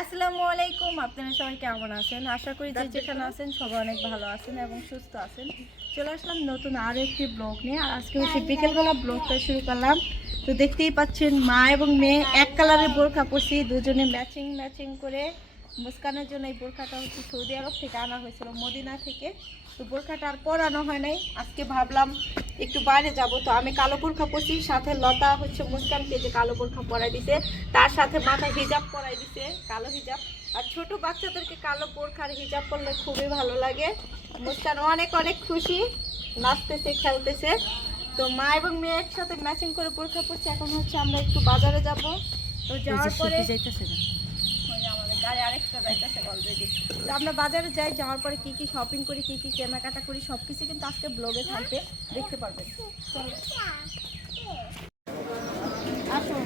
আসসালামু আলাইকুম আপনারা সবাই কেমন আছেন? আশা করি যে যেখানে আছেন সবাই অনেক ভালো আছেন এবং সুস্থ আছেন। চলে আসলাম নতুন আরও একটি ব্লগ নিয়ে। আর আজকে হচ্ছে বিকেলবেলা ব্লগটা শুরু করলাম। তো দেখতেই পাচ্ছেন মা এবং মেয়ে এক কালারের বোরখা পরছি দুজনে ম্যাচিং ম্যাচিং করে মুস্কানের জন্য এই বোরখাটা হচ্ছে সৌদি আরব থেকে আনা হয়েছিল মদিনা থেকে। তো বোরখাটা আর পরানো হয় নাই। আজকে ভাবলাম একটু বাইরে যাব। তো আমি কালো বোরখা পরছি সাথে লতা হচ্ছে মুস্কানকে যে কালো বোরখা পরাই দিছে। তার সাথে মাথায় হিজাব পরাই দিছে কালো হিজাব। আর ছোট বাচ্চাদেরকে কালো বোরখার হিজাব পরলে খুবই ভালো লাগে। মুস্কান অনেক অনেক খুশি নাচতেছে খেলতেছে। তো মা এবং মেয়ে একসাথে ম্যাচিং করে বোরখা পরছে। এখন হচ্ছে আমরা একটু বাজারে যাব। তো যাওয়ার পরে গাড়ি আরেকটা যাইতেছে অলরেডি তো আমরা বাজারে যাই, যাওয়ার পরে কি কি শপিং করি, কি কি কেনাকাটা করি সব কিছু কিন্তু আজকে ব্লগে থাকবে, দেখতে পারবেন চলো। আসো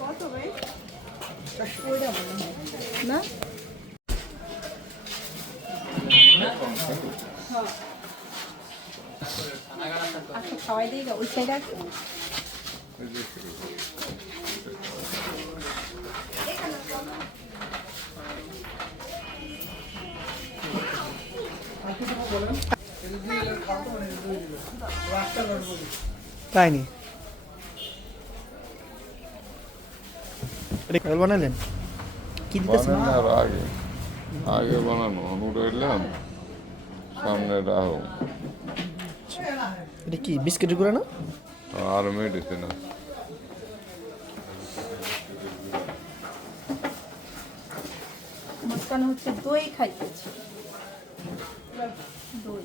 কত ভাই না আচ্ছা খাওয়াই দিই ওই তাই নি বানালেন? কি দিতেছেন? আগে। আগে বানানো উঠাইলাম সামনে রাহো। এটা কি বিস্কিটের গুঁড়া না? আর মেডিসিন মুস্কান হচ্ছে দই খাইতেছে। দই।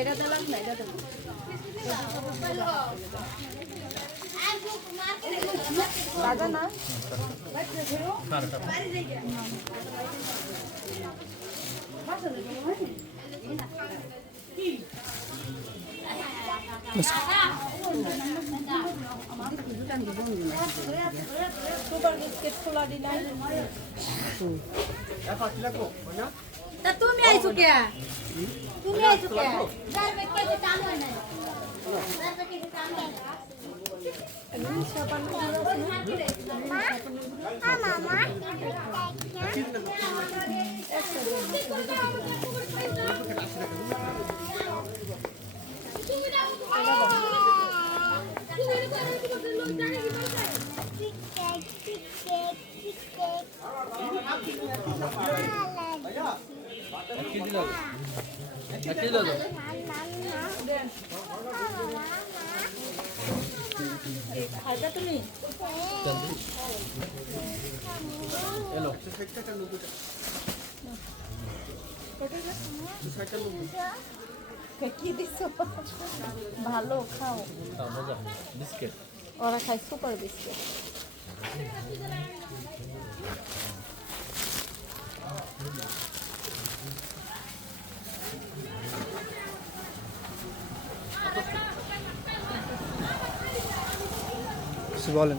এটা দিলাম না এটা দিলাম রাজা না? সুপার বিস্কিট খোলা দিলাই তা তুমি আইছো কে? তুমি আইছো কে যার বেকে যে কাম হয় নাই যার বেকে যে কাম হয় না খাইবা তুমি কি দিছো ভালো খাও বিস্কিট ওরা খায় সুপার বিস্কিট কিছু বলেন।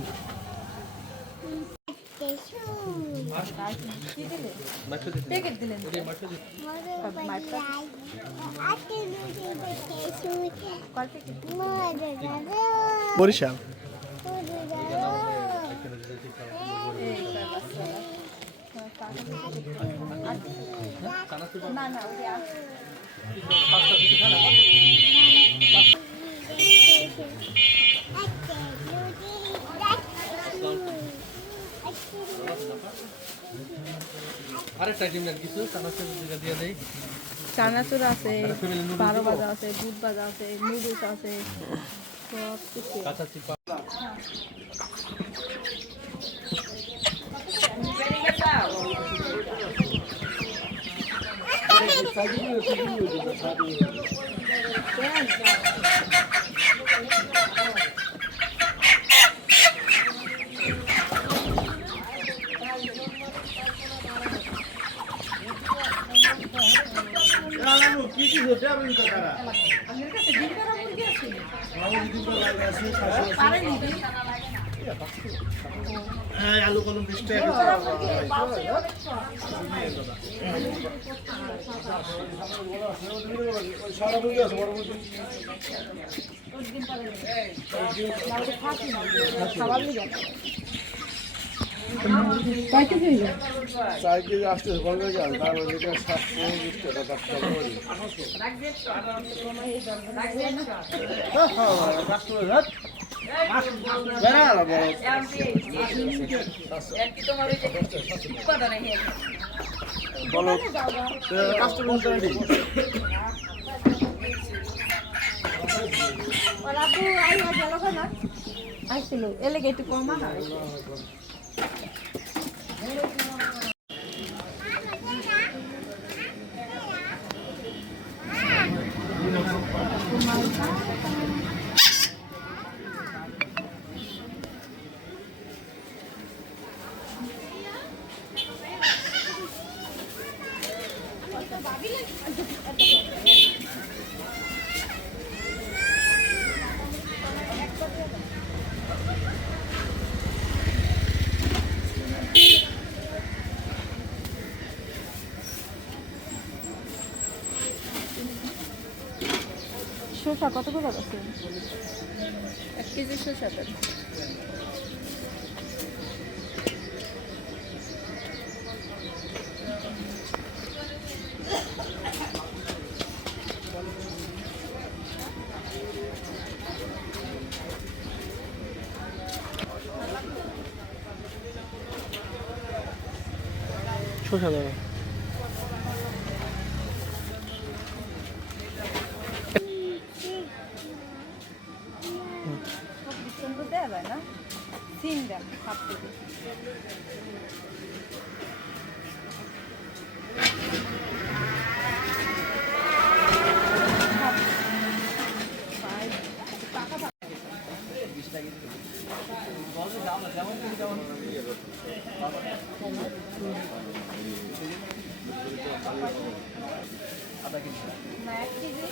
বরিশাল। না না আরেকটা আইটেম দেন কিছু চানাচুর দিকে দিয়ে দেই। চানাচুর আছে বারো ভাজা আছে দুধ ভাজা আছে নুডলস আছে সব কিছু। কাঁচা চিপা চার কেজি আসতে বলবে যান তারপর এটা সাতশো বিশ টাকা পাঁচশো করে বলো আসছিল এলাকা একটু কমা হয় শসা কত করে আছে? এক কেজি শসা তো। শসা দেবো না এক KG.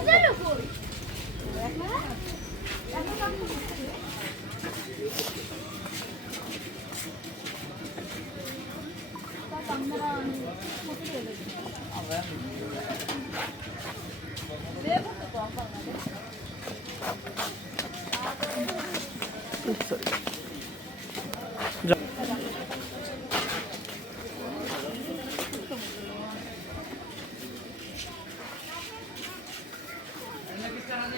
¿Qué Güzel okul.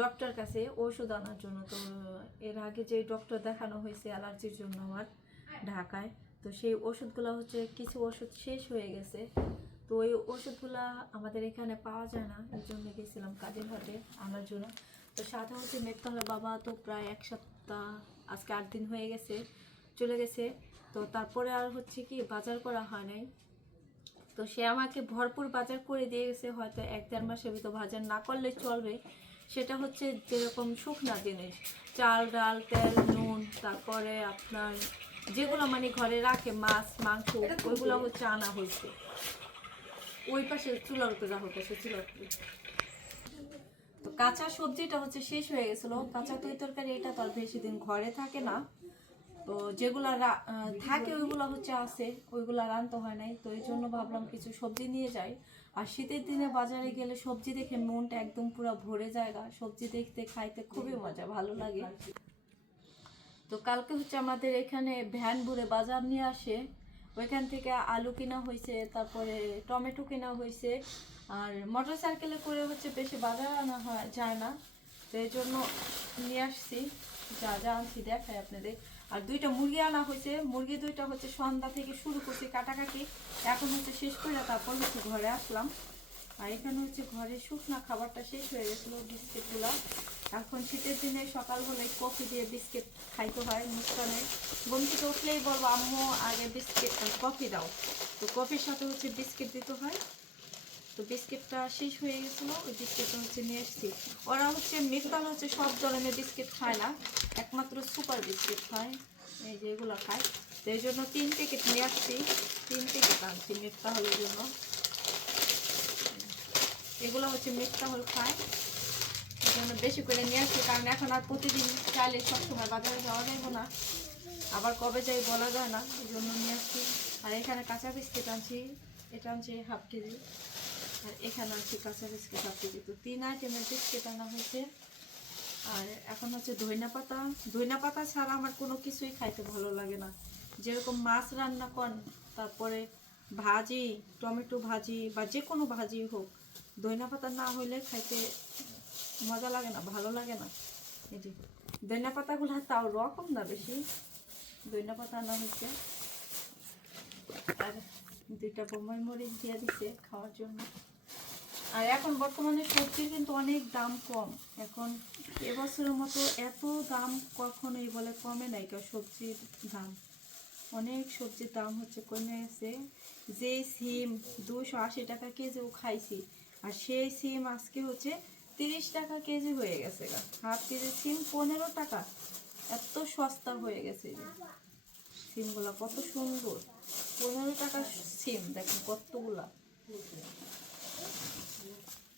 Doctor কাছে ওষুধ আনার জন্য। তো এর আগে যে ডক্টর দেখানো হয়েছে অ্যালার্জির জন্য আমার ঢাকায়, তো সেই ওষুধগুলো হচ্ছে কিছু ওষুধ শেষ হয়ে গেছে। তো ওই ওষুধগুলো আমাদের এখানে পাওয়া যায় না, এই জন্য গেছিলাম কাজের হাতে আনার জন্য। তো সাথে হচ্ছে মেঘতলা বাবা তো প্রায় এক সপ্তাহ, আজকে আট দিন হয়ে গেছে, চলে গেছে। তো তারপরে আর হচ্ছে কি বাজার করা হয় নাই। তো সে আমাকে ভরপুর বাজার করে দিয়ে গেছে, হয়তো এক দেড় মাসের ভিতর বাজার না করলে চলবে। সেটা হচ্ছে যেরকম শুকনা জিনিস চাল ডাল তেল নুন তারপরে আপনার যেগুলো মানে ঘরে রাখে মাছ মাংস ওইগুলো হচ্ছে আনা হয়েছে। ওই পাশে চুলার উপরে রাখো পাশে চুলার উপরে। তো কাঁচা সবজিটা হচ্ছে শেষ হয়ে গেছিল। কাঁচা তৈ তরকারি এটা তো আর বেশি দিন ঘরে থাকে না। তো যেগুলো থাকে ওইগুলো হচ্ছে আছে ওইগুলো রানতে হয় নাই। তো এই জন্য ভাবলাম কিছু সবজি নিয়ে যাই। আর শীতের দিনে বাজারে গেলে সবজি দেখে মনটা একদম পুরো ভরে জায়গা সবজি দেখতে, খাইতে খুবই মজা, ভালো লাগে। তো কালকে হচ্ছে আমাদের এখানে ভ্যান ভরে বাজার নিয়ে আসে। ওইখান থেকে আলু কেনা হয়েছে তারপরে টমেটো কেনা হয়েছে আর মোটর সাইকেলে করে হচ্ছে বেশি বাজার আনা হয়, যায় না। তো এই জন্য নিয়ে আসছি, যা যা আনছি, দেখাই আপনাদের। আর দুইটা মুরগি আনা হয়েছে। মুরগি দুইটা হচ্ছে সন্ধ্যা থেকে শুরু করছি কাটাকাটি। এখন হচ্ছে শেষ করে তারপর হচ্ছে ঘরে আসলাম। আর এখানে হচ্ছে ঘরে শুকনা খাবারটা শেষ হয়ে গেছিল বিস্কিটগুলো এখন শীতের দিনে সকাল হলে কফি দিয়ে বিস্কিট খাইতে হয় মুস্কানে ঘুম উঠলেই বলব, আম্মু, আগে বিস্কিট, কফি দাও। তো কফির সাথে হচ্ছে বিস্কিট দিতে হয়। তো বিস্কিটটা শেষ হয়ে গেছিল, ওই বিস্কিটটা হচ্ছে নিয়ে এসেছি। ওরা হচ্ছে মিফতাল হচ্ছে সব ধরনের বিস্কিট খায় না, একমাত্র সুপার বিস্কিট খায়, এই যে এগুলো খায়। তো এই জন্য তিন প্যাকেট নিয়ে আসছি, তিন প্যাকেট আনছি মিফতাহলের জন্য। এগুলো হচ্ছে মিফতাহল খায়, এই জন্য বেশি করে নিয়ে আসছি, কারণ এখন আর প্রতিদিন চাইলে সবসময় বাজারে যাওয়া যাবে না। আবার কবে যাই বলা যায় না, এই জন্য নিয়ে আসছি। আর এখানে কাঁচা বিস্কিট আনছি, এটা আনছি হাফ কেজি। আর এখানে আনছি কাঁচা বিস্কিট হাফ কেজি তো তিন আইটেমের বিস্কিট আনা হয়েছে। আর এখন হচ্ছে ধইনা পাতা। ধইনা পাতা ছাড়া আমার কোনো কিছুই খাইতে ভালো লাগে না। যেরকম মাছ রান্না করেন, তারপরে ভাজি, টমেটো ভাজি বা যে কোনো ভাজি হোক, ধইনা পাতা না হইলে খাইতে মজা লাগে না, ভালো লাগে না। যে, ধইনা পাতাগুলো তাও রকম না বেশি। ধইনা পাতা আনা হয়েছে। আর দুইটা বোম্বাই মরিচ দিয়ে দিছে খাওয়ার জন্য। আর এখন বর্তমানে সবজির কিন্তু অনেক দাম কম। এখন এবছরের মতো এত দাম কখনোই বলে কমে নাই কারণ সবজির দাম। অনেক সবজির দাম হচ্ছে কমে গেছে। যে সিম দুশো আশি টাকা কেজিও খাইছি, আর সেই সিম আজকে হচ্ছে তিরিশ টাকা কেজি হয়ে গেছে হাফ কেজি সিম পনেরো টাকা। এত সস্তা হয়ে গেছে যে। সিমগুলা কত সুন্দর। পনেরো টাকা সিম, দেখেন কতগুলা।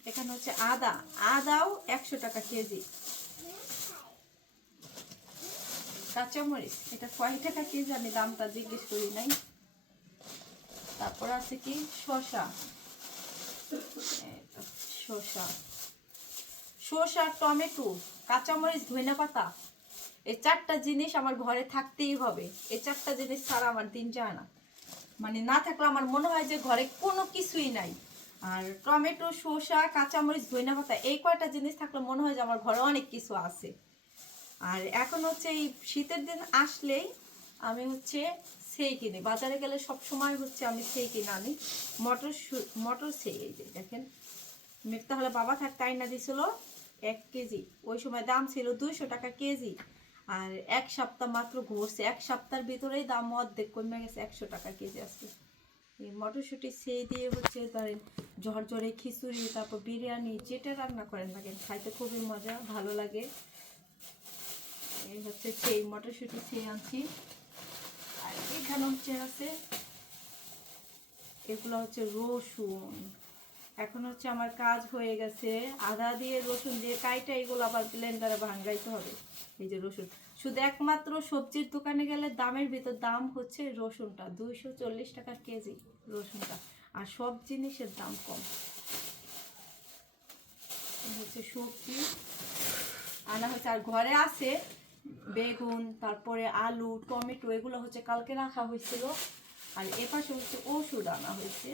এখানে হচ্ছে আদা। আদাও একশো টাকা কেজি। কাঁচামরিচ, এটা কয় টাকা কেজি? আমি দামটা জিজ্ঞেস করি নাই। তারপর আছে কি? শসা। শসা। শসা, টমেটো, কাঁচামরিচ ধনিয়া পাতা এই চারটা জিনিস আমার ঘরে থাকতেই হবে। এই চারটা জিনিস ছাড়া আমার দিন যায় না। মানে না থাকলে আমার মনে হয় যে ঘরে কোনো কিছুই নাই। আর টমেটো, শসা, কাঁচামরিচ ধনিয়া পাতা এই কয়টা জিনিস থাকলে মনে হয় যে আমার ঘরে অনেক কিছু আছে। আর এখন হচ্ছে এই শীতের দিন আসলেই আমি হচ্ছে সেই কিনি। বাজারে গেলে সব সময় হচ্ছে আমি সেই কিনে আনি। মটর মটর সেই, এই যে দেখেন। মেঘ হলে বাবা থাকতে আইনা দিছিল? এক কেজি। ওই সময় দাম ছিল দুইশো টাকা কেজি। আর এক সপ্তাহ মাত্র ঘুরছে। এক সপ্তাহের ভিতরেই দাম অর্ধেক কমে গেছে একশো টাকা কেজি আজকে। মটরশুঁটি সেই দিয়ে হচ্ছে ধরেন ঝরঝরে খিচুড়ি, তারপর বিরিয়ানি, যেটা রান্না করেন না কেন খাইতে খুবই মজা, ভালো লাগে। এই হচ্ছে সেই মটরশুঁটি সেই আনছি। আর এখানে হচ্ছে আছে, এগুলো হচ্ছে রসুন। এখন হচ্ছে আমার কাজ হয়ে গেছে, আদা দিয়ে রসুন দিয়ে কাইটা এগুলো আবার ব্লেন্ডারে ভাঙ্গাইতে হবে। এই যে রসুন শুধু একমাত্র সবজির দোকানে গেলে দামের ভিতর দাম হচ্ছে রসুনটা, দুইশো চল্লিশ টাকা কেজি রসুনটা। আর সব জিনিসের দাম কম। হচ্ছে সবজি। আনা হচ্ছে, আর ঘরে আছে বেগুন, তারপরে আলু, টমেটো, এগুলো হচ্ছে কালকে রাখা হয়েছিল। আর এপাশে হচ্ছে ওষুধ আনা হয়েছে।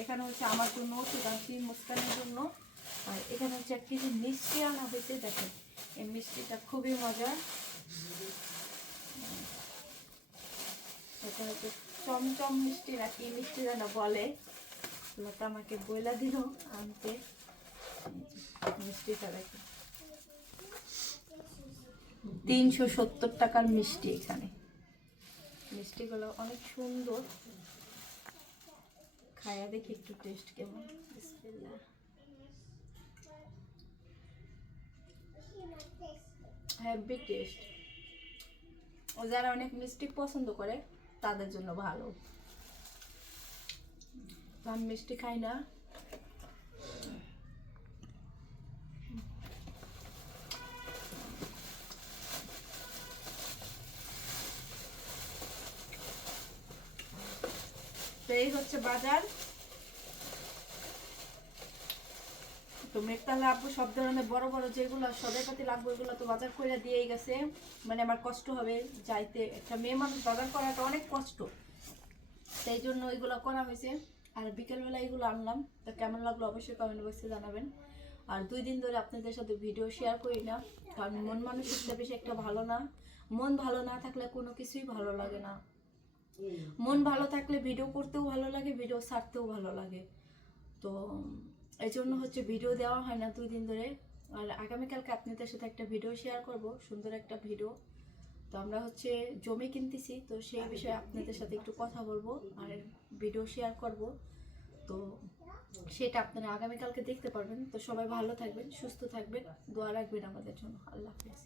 এখানে হচ্ছে আমার জন্য ওষুধ, আনছি মুস্কানের জন্য। আর এখানে হচ্ছে এক কেজি মিষ্টি আনা হয়েছে, দেখেন, এই মিষ্টিটা খুবই মজার। এটা হচ্ছে চমচম মিষ্টি, নাকি মিষ্টি যেন বলে। তো আমাকে বইলা দিল আনতে। মিষ্টিটা দেখো তিনশো সত্তর টাকার মিষ্টি এখানে। মিষ্টিগুলো অনেক সুন্দর। খায়া দেখি একটু টেস্ট কেমন। বিসমিল্লাহ। হ্যাভি টেস্ট ও যারা অনেক মিষ্টি পছন্দ করে, তাদের জন্য ভালো। আমি মিষ্টি খাই না। তো এই হচ্ছে বাজার। তো মেঘতালা আপু সব ধরনের বড় বড় যেগুলো সদাইপাতি লাগবে ওগুলো তো বাজার করে দিয়েই গেছে। মানে আমার কষ্ট হবে যাইতে। একটা মেয়ে মানুষ বাজার করাটা অনেক কষ্ট। সেই জন্য ওইগুলো করা হয়েছে। আর বিকেলবেলা এগুলো আনলাম। তো কেমন লাগল অবশ্যই কমেন্ট বক্সে জানাবেন। আর দুই দিন ধরে আপনাদের সাথে ভিডিও শেয়ার করি না। কারণ মন মানসিকটা বেশি একটা ভালো না। মন ভালো না থাকলে কোনো কিছুই ভালো লাগে না। মন ভালো থাকলে ভিডিও করতেও ভালো লাগে ভিডিও ছাড়তেও ভালো লাগে। তো এই জন্য হচ্ছে ভিডিও দেওয়া হয় না দুই দিন ধরে। আর আগামীকালকে আপনাদের সাথে একটা ভিডিও শেয়ার করব, সুন্দর একটা ভিডিও তো আমরা হচ্ছে জমি কিনতেছি, তো সেই বিষয়ে আপনাদের সাথে একটু কথা বলব আর ভিডিও শেয়ার করব। তো সেটা আপনারা আগামীকালকে দেখতে পারবেন। তো সবাই ভালো থাকবেন, সুস্থ থাকবেন, দোয়া রাখবেন আমাদের জন্য। আল্লাহ হাফিজ।